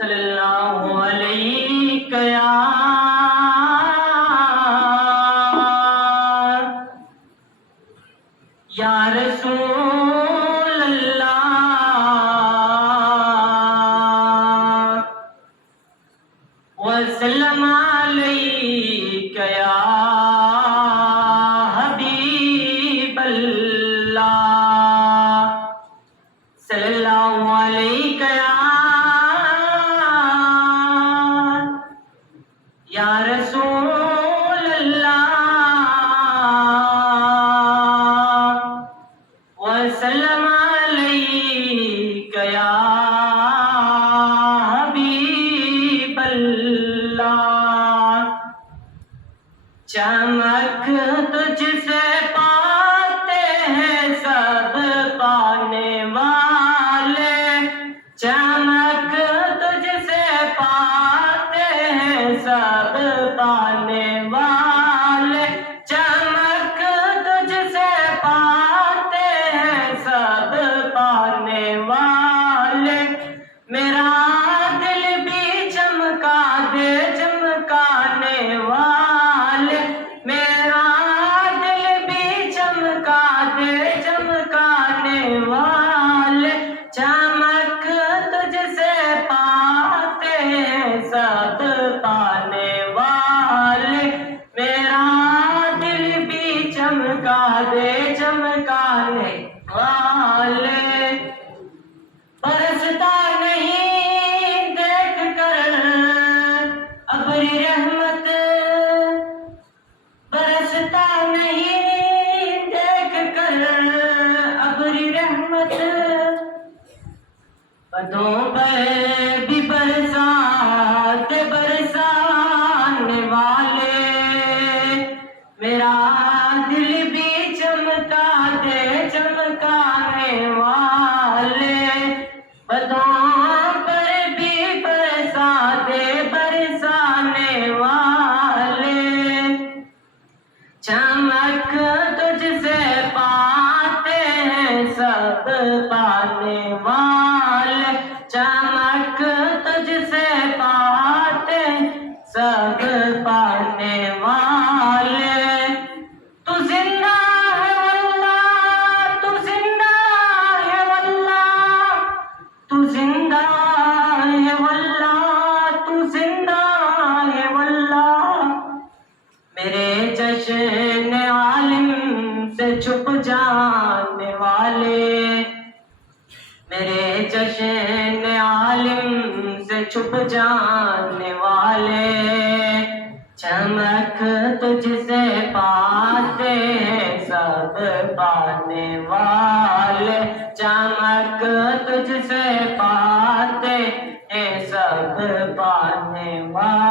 صلی اللہ علیہ یا رسول اللہ وسلم علیک یا حبیب اللہ صلی اللہ علیہ یا رسول اللہ وسلم علیک یا حبیب اللہ چمک تجھ سے پاتے ہیں سب پانے والے چمک تجھ سے پاتے ہیں سب پانے والے چمک تجھ سے پاتے ہیں سب پانے والے میرا دل بھی چمکا دے چمکانے والے میرا دل بھی چمکا دے چمکانے والے چمک تجھ سے پاتے ہیں سب پانے والے میرا دل بھی چمکا دے چمکانے والے برستا نہیں دیکھ کر ابری رحمت برستا نہیں دیکھ کر ابری رحمت بدوں پر بھی برسات برسانے والے میرا دل بھی چمکا دے چمکانے والے بدوں پر بھی برسات برسانے والے چمک تجھ سے پاتے ہیں سب پانے والے چمک تجھ سے پاتے سب پانے والے تو زندہ ہے واللہ تو زندہ ہے واللہ تو زندہ ہے واللہ تو زندہ ہے واللہ میرے جشن عالم سے چھپ جانے والے میرے جشن عالم سے چھپ جانے والے چمک تجھ سے پاتے ہیں سب پانے والے چمک تجھ سے پاتے ہیں سب پانے والے